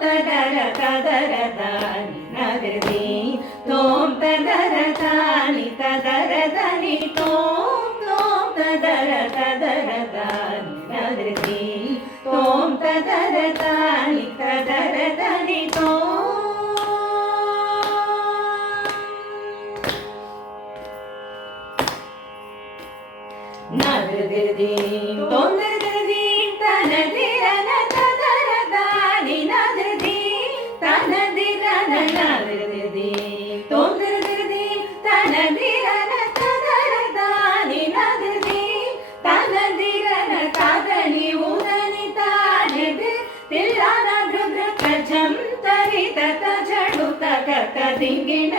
ತದರ ತದರ ದಾನಿ ನದರಿ ತೋಂ ತದರ ತಾನಿ ತದರ ಧನಿ ತೋಂ ತೋಂ ತದರ ತದರ ದಾನಿ ನದರಿ ತೋಂ ತದರ ತಾನಿ ತದರ ಧನಿ ತೋಂ ನದರಿ ತೋಂ ನದರಿ ತನದಿರನ ತದರ ದಾನಿ ನದರಿ ತನದಿರನ ನದರಿ ತೋಂ ನದರಿ ತನದಿರನ ತದರ ದಾನಿ ನದರಿ ತನದಿರನ ತದನಿ ಉದನಿ ತಾನಿದೆ ತಿಲ್ಲನ ರುದ್ರ ಕಜಂ ತರಿತ ತಜಡು ತಕ ದಿಂಗಿಣ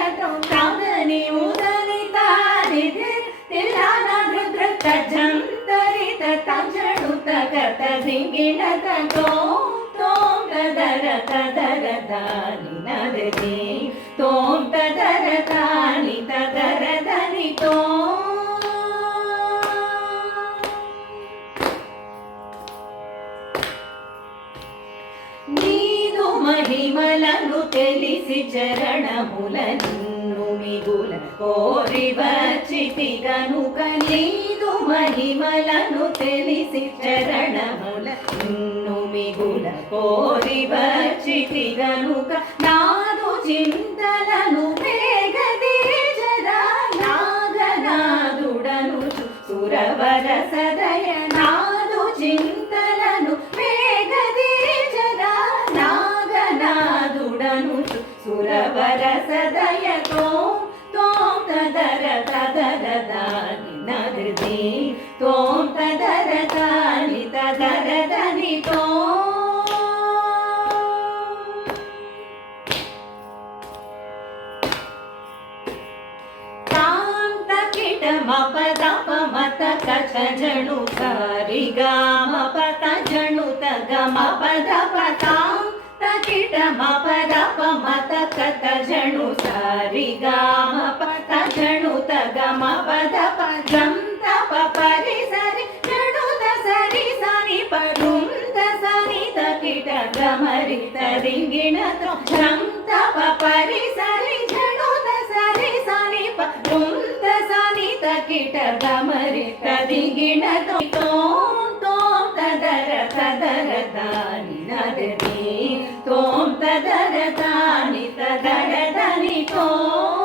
ತದನಿ ಉದನಿ ತಾನಿದೆ ತಿಲ್ಲನ ರುದ್ರ ಕಜಂ ತರಿತ ತಜಡು ತಕ ದಿಂಗಿಣ ತೋಂ ತೋಂ ತದರ ತದರ ದಾನಿ ನದರಿ ತೋಂ ತದರ ತಾನಿ ತದರ ಧನಿ ತೋಂ ನೀನು ಮಹಿಮలను తెలిసి చరణముల నిన్ను మిగుల కోరి వచ్చితి గనుక నీదు మహిమలను తెలిసి చరణముల నిన్ను మిగుల కోరి వచ్చితి గనుక నాదు చింతలను వేగదీచరా నాగనాదుడను సురవర సదయ నాదు చింతలను వేగదీచరా నాగనాదుడను సురవర సదయ తోం తోం తదర తదర దాని నదరి తోం తదర తాని తదర ధని తోం ಮಪದಪ ಮತ ಕಚ ಜಣು ಸಾರಿ ಗಾಮ ಪತ ಜಣು ತಗ ಮಪದಪ ತಾಂ ತಕಿಟ ಮಪದಪ ಮತ ಕತ ಜಣು ಸಾರಿ ಗಾಮ ಪತ ಜಣು ತಗ ಮಪದಪ ಜಂ ತಪ ಪರಿ ಸರಿ ಜಣು ತ ಸರಿ ಸನಿ ಪರುಂ ತ ಸನಿ ತಕಿಟ ಗಮರಿ ತರಿಂಗಿಣ ಜಂ ತಪ ಪರಿ ಸರಿ ಜಣು ತ ಸರಿ ಸನಿ ಪರುಂ ಕಿಟ ಗಮರಿ ತದಿಂಗಿಣ ತೋಂ ತೋಂ ತದರ ತದರ ದಾನಿ ನದರಿ ತೋಂ ತದರ ತಾನಿ ತದರ ಧನಿ ತೋಂ